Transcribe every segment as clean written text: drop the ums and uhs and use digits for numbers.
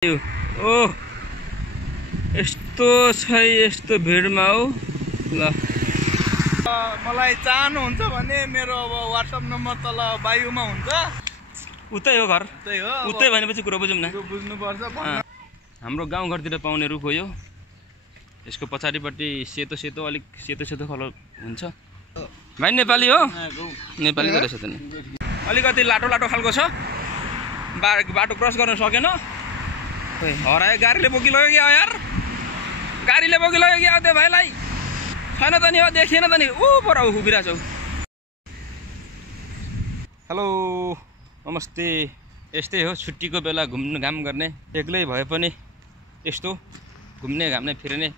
ओ यस्तो छ यस्तो भिडमा हो ल मलाई चाहनुहुन्छ भने मेरो अब WhatsApp नम्बर तल बायोमा हुन्छ। उतै हो घर त्यही हो उतै भनेपछि कुरो बुझौँ न। बुझ्नुपर्छ। हाम्रो गाउँघरतिर पाउने रुख हो यो। यसको पछाडिपट्टि सेतो सेतो अलिक सेतो सेतो कलर हुन्छ। भाइ नेपाली हो? नेपाली रहेछ त नि। अलिकति लाटो लाटो खालको छ। बाटो क्रस गर्न सकेन। हरायो गाडीले बोकिलग्यो क्या यार। गाडीले बोकिलग्यो क्या त्यो भाइलाई। छैन त नि हो देखिएन त नि। ऊ पर उभिरहेको छौ। हेलो नमस्ते। यस्तै हो छुट्टीको बेला घुम्न घाम गर्ने। एक्लै भए पनि यस्तो घुम्ने घाम्ने फिर्ने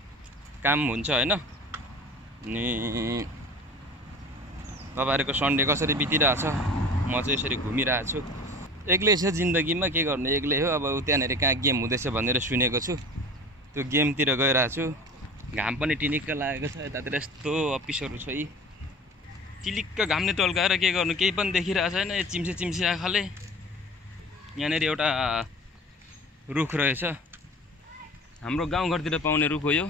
काम हुन्छ हैन। अनि तपाईहरुको सन्डे कसरी बितिरहेछ? म चाहिँ यसरी घुमिरहेको छु। एक्लै छ जिन्दगीमा के गर्ने एक्लै हो। अब त्यहाँनेर कहाँ गेम हुँदैछ भनेर सुनेको छु। त्यो गेमतिर गइरहेको छु। घाम पनि टिनिक्क लागेको छ। यतातिर यस्तो अफिसहरू छ यी। टिलिक्क घामले टल्काएर के गर्नु केही पनि देखिरहेको छैन। यो चिम्से चिम्से आँखाले। यहाँनेर एउटा रुख रहेछ। हाम्रो गाउँघरतिर पाउने रुख हो यो।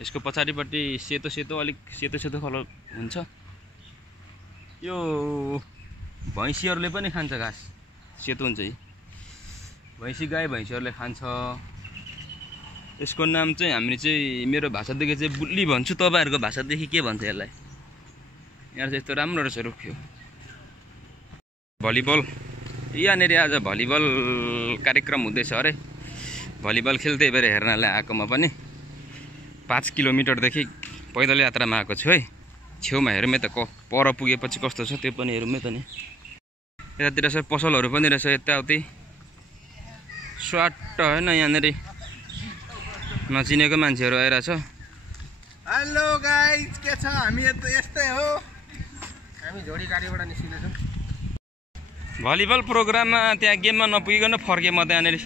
यसको पछाडिपट्टि सेतो सेतो अलिक सेतो सेतो कलर हुन्छ। यो भैँसीहरूले पनि खान्छ घाँस। सेतो हुन्छ यी। भैँसी गाई भैँसीहरूले खान्छ। यसको नाम चाहिँ हामी चाहिँ मेरो भाषादेखि चाहिँ बुल्ली भन्छु। तपाईहरुको भाषादेखि के भन्छ यसलाई? यहाँ चाहिँ यस्तो राम्रो रहेछ रुख यो। भलिबल यहाँनेर आज भलिबल कार्यक्रम हुँदैछ अरे। भलिबल खेल्दै बेर हेर्नलाई आएकोमा पनि 5 किलोमिटरदेखि पैदल यात्रामा आएको छु है। छेउमा हेरौँ त पर पुगेपछि कस्तो छ त्यो पनि हेरौँ त नि। यतातिर छ पसलहरू पनि रहेछ यताउति। स्वाट हैन यहाँनेर नचिनेको मान्छेहरू आइरहेछ। हेलो गाइज के छ? हामी यस्तै हो। हामी झोडी गाडीबाट निस्किँदैछौँ। भलिबल प्रोग्राममा त्यहाँ गेममा नपुगिकन फर्के म त्यहाँनेर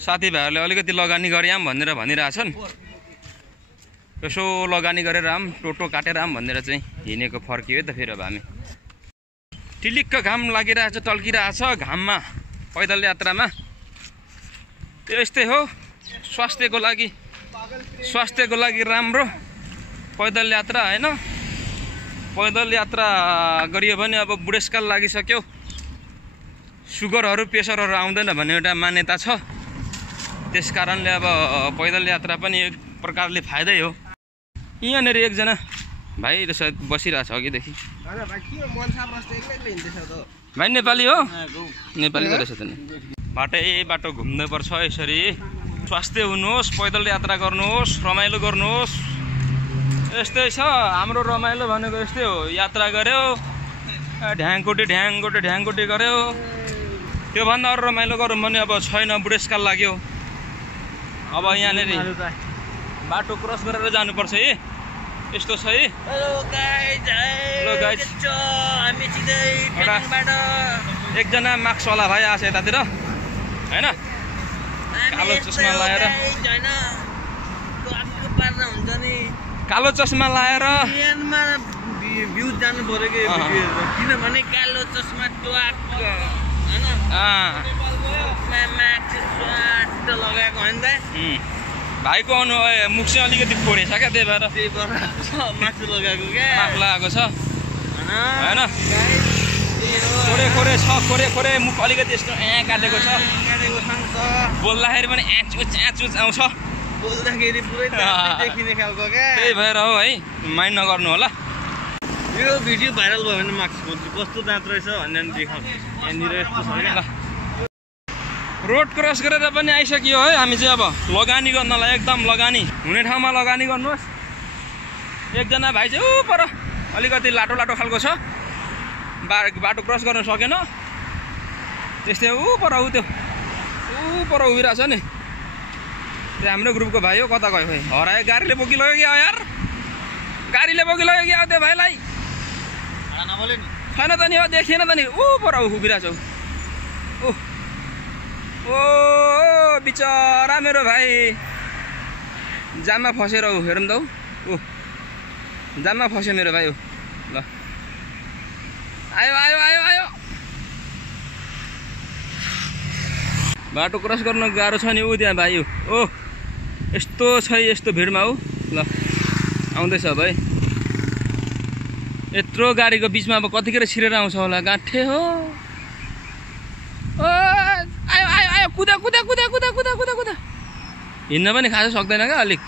साथीभाइहरूले अलिकति लगानी गरिआम भनेर भनिरहेछन्। यसो लगानी गरेर आम टोटो काटेर आम भनेर चाहिँ हिँडेको फर्कियो है त। फेरि अब हामी टिलिक्क घाम लागिरहेछ टल्किरहेछ घाममा पैदल यात्रामा। यस्तै हो स्वास्थ्यको लागि राम्रो पैदल यात्रा हैन। पैदल यात्रा गरियो भने अब बुढेसकाल लागिसक्यो। सुगरहरू प्रेसरहरू आउँदैन भन्ने एउटा मान्यता छ। त्यसकारणले अब पैदल यात्रा पनि एक प्रकारले फाइदै हो। यहाँनेर एकजना भाइ सायद बसिरहेछ अघिदेखि। भाइ नेपाली हो? नेपाली रहेछ त नि। बाटो घुम्नु पर्छ यसरी। स्वास्थ्य हुनुहोस् पैदल यात्रा गर्नुहोस् रमाइलो गर्नुहोस्। यस्तै छ हाम्रो रमाइलो भनेको यस्तै हो। यात्रा गर्यो ढ्याङकोटी गर्यो। त्योभन्दा अरू रमाइलो गरौँ भने अब छैन बुढेसकाल लाग्यो। अब यहाँनेर बाटो क्रस गरेर जानुपर्छ है। यस्तो छ है। हेलो गाइज हामी सिधै पेलिङबाट एकजना माक्सवाला भाइ आछ यतातिर हैन। कालो चस्मा लाएर कालो चस्मा लाएर भ्यू जानु पर्यो कि किनभने कालो चस्मा लगाएको होइन त। भाइको मुख चाहिँ अलिकति फोरेछ क्या त्यही भएर मासु लगाएको क्या माफ लागेको छ होइन। खोरे मुख अलिकति यस्तो काटेको छ। बोल्दाखेरि पनि एचुच आउँछ। बोल्दाखेरि पुरै देखिने खालको क्या। त्यही भएर हो है माइन्ड नगर्नु होला। यो भिडियो भाइरल भयो भने मार्क्स खोज्छु कस्तो दाँत रहेछ भनेर देखाउँछु। यहाँनिर यस्तो छ होइन। रोड क्रस गरेर पनि आइसक्यो है। हामी चाहिँ अब लगानी गर्नलाई एकदम लगानी हुने ठाउँमा लगानी गर्नुहोस्। एकजना भाइ चाहिँ ऊ पर अलिकति लाटो लाटो खालको छ। बाटो क्रस गर्न सकेन। त्यस्तै ऊ पर उभिरहेको छ नि। त्यो हाम्रो ग्रुपको भाइ हो। कता गयो खोइ हरायो गाडीले बोकिलग्यो क्या यार। गाडीले बोकिलग्यो क्या त्यो भाइलाई। छैन त नि हो देखिएन त नि। ऊ पर उभिरहेको छौ। ओ बिचरा मेरो भाइ जाममा फसेर हेरौँ त। ऊ जाममा फस्यो मेरो भाइ। ल आयो बाटो क्रस गर्न गाह्रो छ नि ऊ त्यहाँ भाइ ओ यस्तो छ यस्तो भिडमा हो ल आउँदैछ भाइ यत्रो गाडीको बिचमा अब कतिखेर छिरेर आउँछ होला गाँठे हो ओ आयो आयो आयो कुदा कुदा कुदा कुदा कुदा कुदा कुदा हिँड्न पनि खास सक्दैन क्या अलिक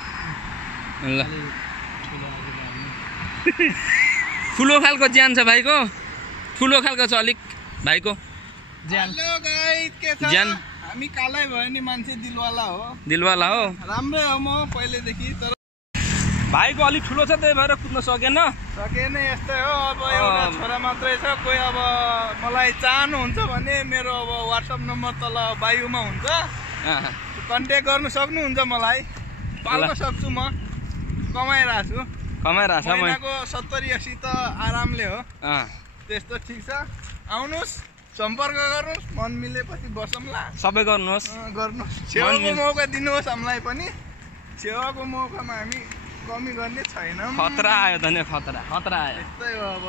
ल ठुलो खालको ज्यान छ भाइको ठुलो खालको छ अलिक भाइको हेलो गाइस के छ ज्यान हामी कालै भयो नि मान्छे दिलवाला हो राम्रै हो म पहिलेदेखि तर भाइको अलिक ठुलो छ त्यही भएर कुद्न सकेन यस्तै हो अब एउटा छोरा मात्रै छ कोही अब मलाई चाहनुहुन्छ भने मेरो अब WhatsApp नम्बर तल बायोमा हुन्छ कन्ट्याक्ट गर्नु सक्नुहुन्छ मलाई पाल्न सक्छु म कमाइरहेको छु महिनाको 70-80 त आरामले हो त्यस्तो ठिक छ आउनुहोस् सम्पर्क गर्नुहोस् मन मिलेपछि बसौँला सबै गर्नुहोस् छेउको मौका दिनुहोस् हामीलाई पनि छेउको मौकामा हामी कमी गर्ने छैनौँ खतरा आयो त नि खतरा आयो यस्तै हो अब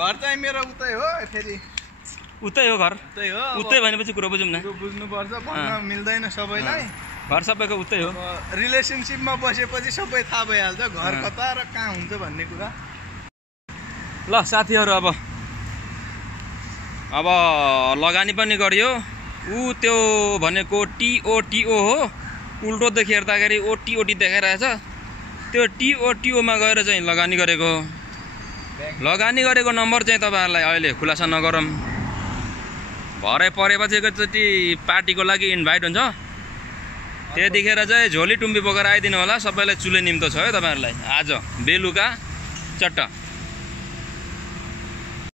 घर चाहिँ मेरो उतै हो फेरि उतै हो घर उतै भनेपछि कुरो बुझौँ न बुझ्नुपर्छ भन्न मिल्दैन सबैलाई घर सबैको उतै हो रिलेसनसिपमा बसेपछि सबै थाहा भइहाल्छ घर कता र कहाँ हुन्छ भन्ने कुरा ल साथीहरू अब लगानी पनि गरियो ऊ त्यो भनेको TOTO हो उल्टो देखि हेर्दाखेरि OTOT देखाइरहेछ त्यो TOTOमा गएर चाहिँ लगानी गरेको नम्बर चाहिँ तपाईँहरूलाई अहिले खुलासा नगरौँ भरे परेपछि एकचोटि पार्टीको लागि इन्भाइट हुन्छ त्यतिखेर चाहिँ झोली टुम्बी बोकेर आइदिनु होला सबैलाई चुले निम्तो छ है तपाईँहरूलाई आज बेलुका चट्ट